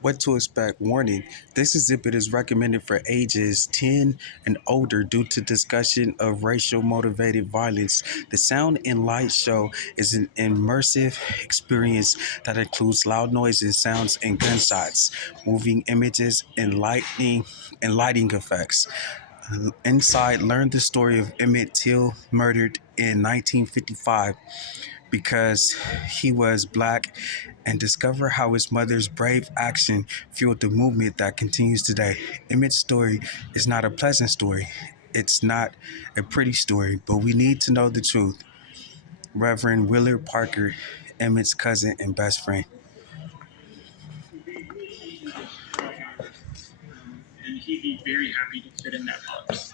What to expect? Warning: this exhibit is recommended for ages 10 and older due to discussion of racial motivated violence. The sound and light show is an immersive experience that includes loud noises, sounds, and gunshots, moving images, and lighting effects. Inside, learn the story of Emmett Till, murdered in 1955 because he was black, and discover how his mother's brave action fueled the movement that continues today. Emmett's story is not a pleasant story. It's not a pretty story, but we need to know the truth. Reverend Willard Parker, Emmett's cousin and best friend. And he'd be very happy to fit in that box.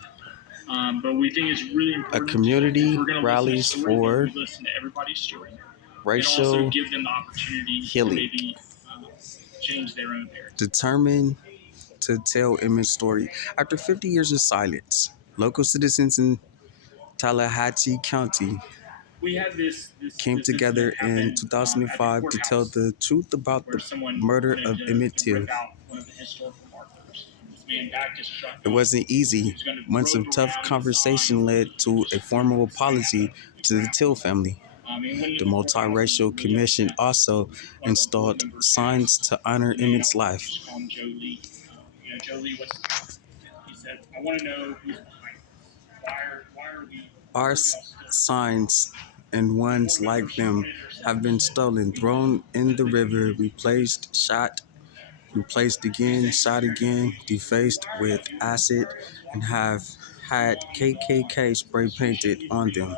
But we think it's really A important. community We're going to rallies listen to stories, for we listen to everybody's story, and racial also give them the opportunity healing. to maybe change their own narrative. Determined to tell Emmett's story. After 50 years of silence, local citizens in Tallahatchie County We had this came together in 2005 to tell the truth about the murder of Emmett Till. It wasn't easy. Months of tough conversation led to a formal apology to the Till family. The multiracial commission also installed signs to honor Emmett's life. Jolie was, he said, I want to know who's behind this. Why are we? Our signs and ones like them have been stolen, thrown in the river, replaced again, shot again, defaced with acid, and have had KKK spray painted on them.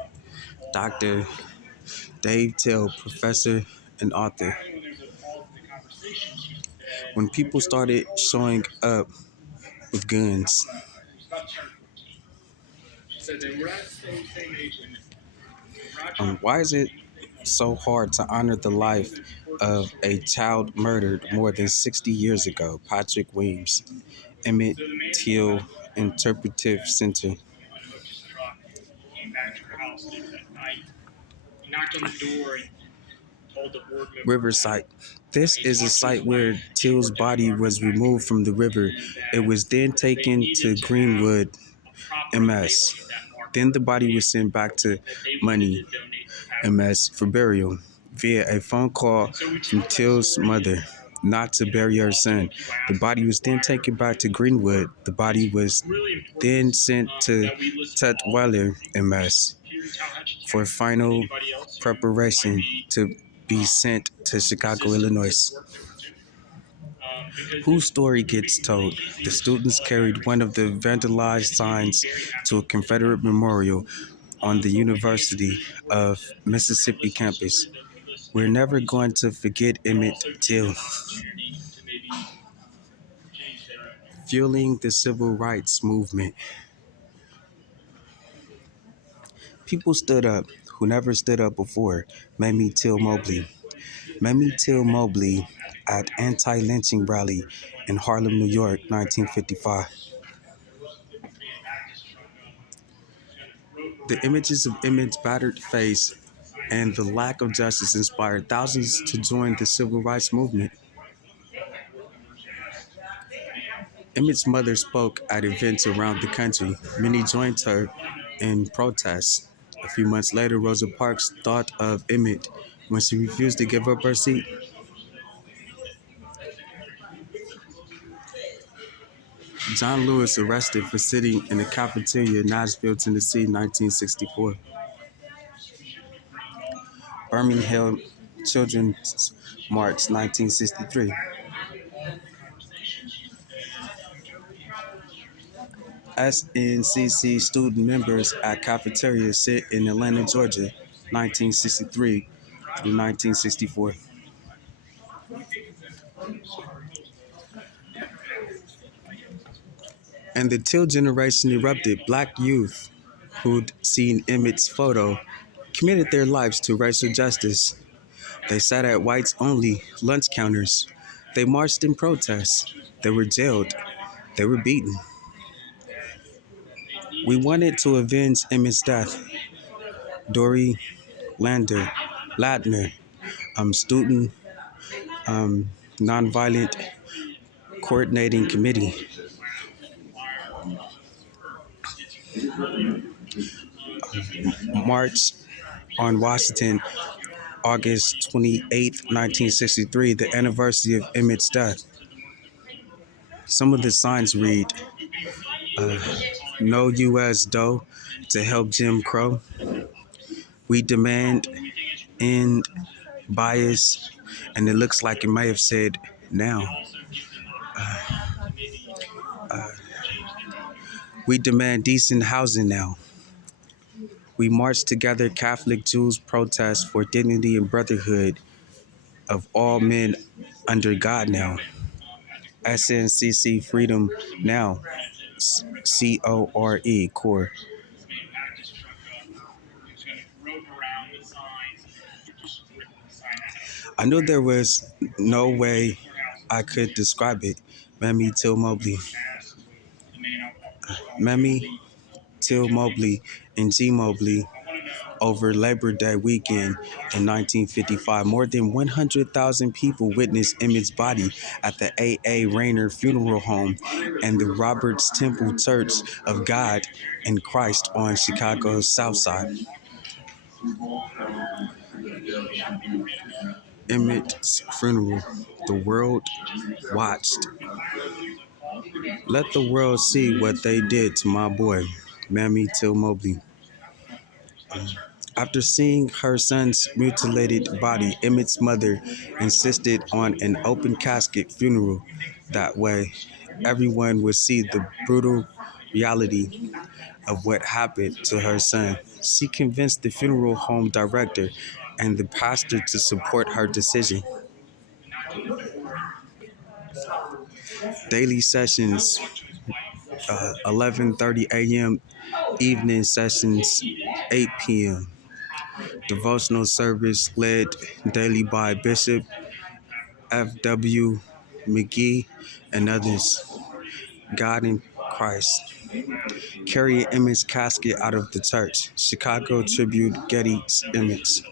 Dr. Dave Till, professor and author. When people started showing up with guns. Why is it so hard to honor the life of a child murdered more than 60 years ago? Patrick Weems, Emmett Till Interpretive Center. Riverside. This is a site where Till's body was removed from the river. It was then taken to Greenwood, MS. Then the body was sent back to Money, MS, for burial via a phone call from Till's mother not to bury her son. The body was then taken back to Greenwood. The body was then sent to Tutwiler, MS, for final preparation to be sent to Chicago, Illinois. Whose story gets told? The students carried one of the vandalized signs to a Confederate memorial on the University of Mississippi campus. We're never going to forget Emmett Till. Fueling the civil rights movement. People stood up who never stood up before. Mamie Till Mobley. Mamie Till Mobley at anti-lynching rally in Harlem, New York, 1955. The images of Emmett's battered face and the lack of justice inspired thousands to join the civil rights movement. Emmett's mother spoke at events around the country. Many joined her in protest. A few months later, Rosa Parks thought of Emmett when she refused to give up her seat. John Lewis arrested for sitting in a cafeteria in Nashville, Tennessee, 1964. Birmingham Children's March, 1963. SNCC student members at cafeteria sit in Atlanta, Georgia, 1963 through 1964. And the Till generation erupted. Black youth who'd seen Emmett's photo committed their lives to racial justice. They sat at whites-only lunch counters. They marched in protest. They were jailed. They were beaten. We wanted to avenge Emmett's death. Dory Ladner, student Nonviolent Coordinating Committee. March on Washington, August 28th, 1963, the anniversary of Emmett's death. Some of the signs read, uh, No U.S. Doe to help Jim Crow. We demand end bias. And it looks like it may have said now. Uh, we demand decent housing now. We march together, Catholic Jews protest for dignity and brotherhood of all men under God now. SNCC Freedom Now. CORE. I knew there was no way I could describe it. Mammy Till Mobley. Mammy Till Mobley and G. Mobley over Labor Day weekend in 1955. More than 100,000 people witnessed Emmett's body at the A.A. Rayner Funeral Home and the Roberts Temple Church of God in Christ on Chicago's South Side. Emmett's funeral. The world watched. Let the world see what they did to my boy, Mammy Till Mobley. After seeing her son's mutilated body, Emmett's mother insisted on an open casket funeral. That way, everyone would see the brutal reality of what happened to her son. She convinced the funeral home director and the pastor to support her decision. Daily sessions, 11:30 a.m. Evening sessions, 8 p.m. Devotional service led daily by Bishop F.W. McGee and others. God in Christ. Carry Emmett's casket out of the church. Chicago Tribune Getty's Emmett's.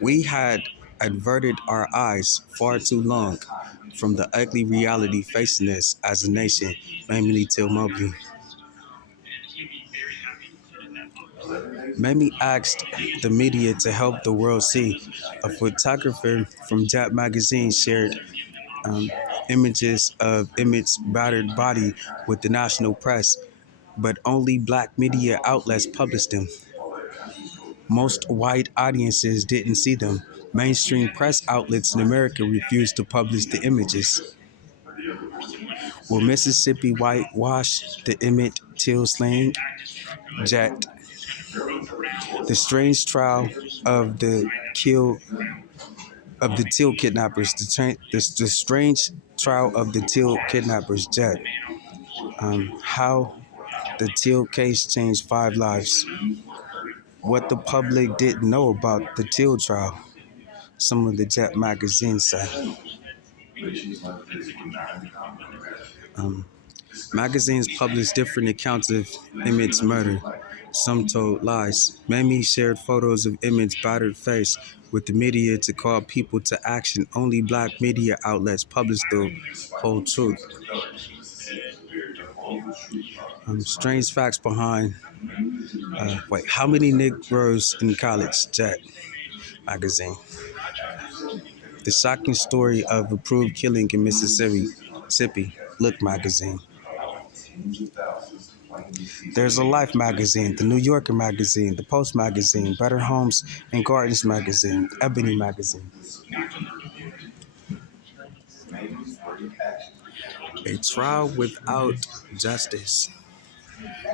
We had averted our eyes far too long from the ugly reality facing us as a nation, Mamie Till Mobley. Mamie asked the media to help the world see. A photographer from Jet magazine shared images of Emmett's battered body with the national press, but only black media outlets published them. Most white audiences didn't see them. Mainstream press outlets in America refused to publish the images. Will Mississippi whitewash the Emmett Till slaying? Jet. The strange trial of the Till kidnappers. The strange trial of the Till kidnappers. Jet. How the Till case changed 5 lives. What the public didn't know about the Till trial. Some of the Jet magazines said. Magazines published different accounts of Emmett's murder. Some told lies. Mamie shared photos of Emmett's battered face with the media to call people to action. Only black media outlets published the whole truth. Strange facts behind. How many Negroes in college? Jet magazine. The shocking story of approved killing in Mississippi. Look magazine. There's a Life magazine, the New Yorker magazine, the Post magazine, Better Homes and Gardens magazine, Ebony magazine. A trial without justice.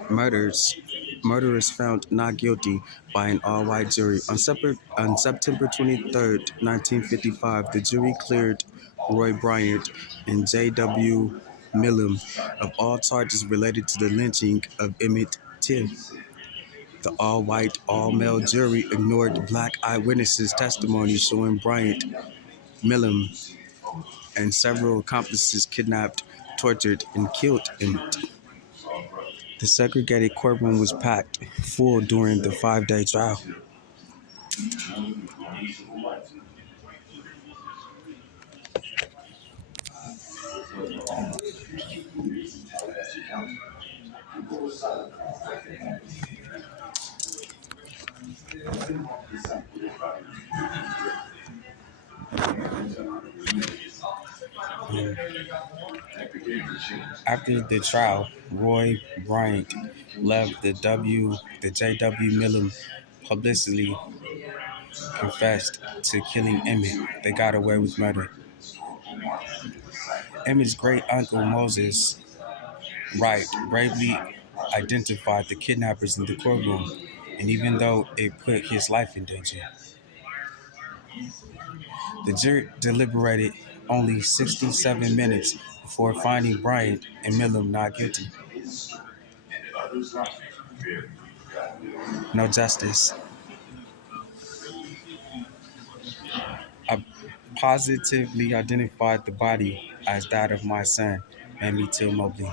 Murderers found not guilty by an all-white jury. On September 23rd, 1955, the jury cleared Roy Bryant and J.W. Millam of all charges related to the lynching of Emmett Till. The all-white, all-male jury ignored black eyewitnesses' testimony showing Bryant, Millam, and several accomplices kidnapped, tortured, and killed Emmett. The segregated courtroom was packed full during the 5-day trial. After the trial, Roy Bryant left the J.W. Millam publicly confessed to killing Emmett. They got away with murder. Emmett's great uncle Moses Wright bravely identified the kidnappers in the courtroom, and even though it put his life in danger, the jury deliberated only 67 minutes before finding Bryant and Millam not guilty. No justice. I positively identified the body as that of my son, Mamie Till Mobley.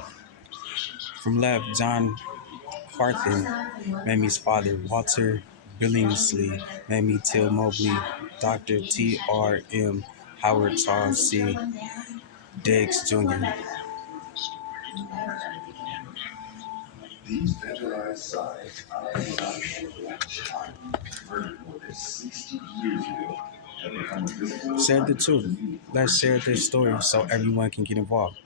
From left, John Carthen, Mamie's father, Walter Billingsley, Mamie Till Mobley, Dr. T.R.M. Howard Charles C. Diggs Jr. Share the truth. Let's share this story so everyone can get involved.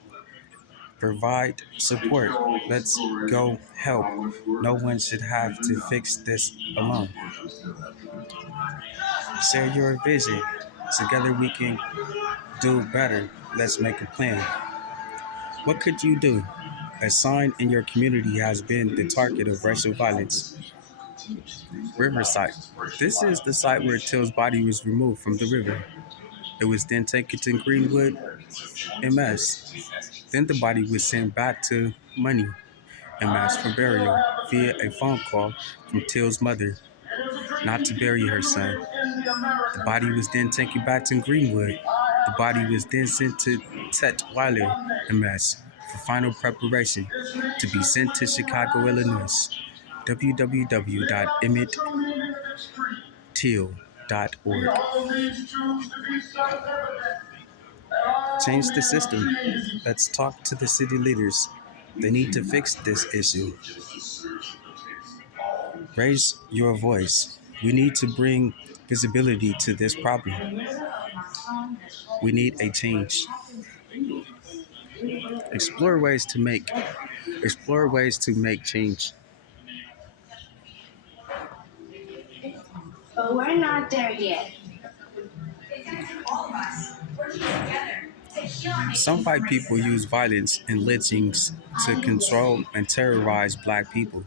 Provide support. Let's go help. No one should have to fix this alone. Share your vision. Together we can do better. Let's make a plan. What could you do? A sign in your community has been the target of racial violence. Riverside. This is the site where Till's body was removed from the river. It was then taken to Greenwood, MS. Then the body was sent back to Money, MS, for burial via a phone call from Till's mother not to bury her son. The body was then taken back to Greenwood. The body was then sent to Tetweiler, MS, for final preparation to be sent to Chicago, Illinois. www.emmettill.org. Change the system. Let's talk to the city leaders. They need to fix this issue. Raise your voice. We need to bring visibility to this problem. We need a change. Explore ways to make change. But we're not there yet. Some white people use violence and lynchings to control and terrorize black people.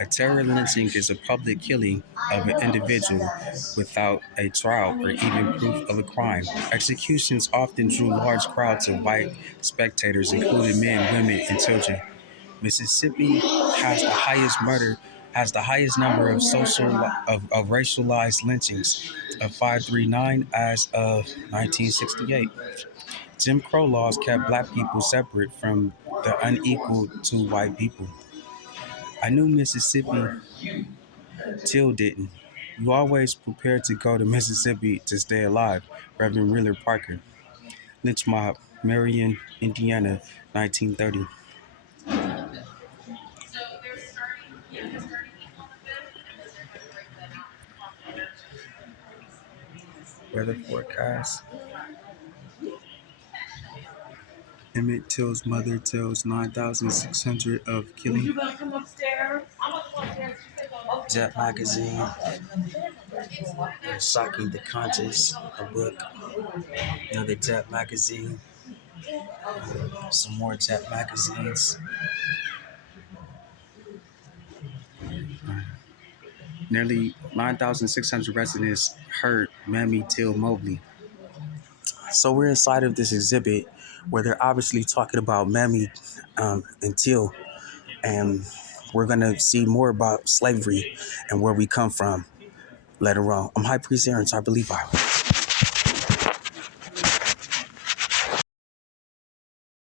A terror lynching is a public killing of an individual without a trial or even proof of a crime. Executions often drew large crowds of white spectators, including men, women, and children. Mississippi has the highest number of racialized lynchings of 539 as of 1968. Jim Crow laws kept black people separate from the unequal to white people. I knew Mississippi, Till didn't. You always prepared to go to Mississippi to stay alive. Reverend Wheeler Parker. Lynch mob, Marion, Indiana, 1930. Weather forecast. Emmett Till's mother tells 9,600 of killing. Jet magazine. Shocking the Conscious, a book. Another Jet magazine. Some more Jet magazines. Nearly 9,600 residents heard Mamie Till Mobley. So we're inside of this exhibit where they're obviously talking about Mamie and Till, and we're going to see more about slavery and where we come from later on. I'm High Priest Aaron, I believe I.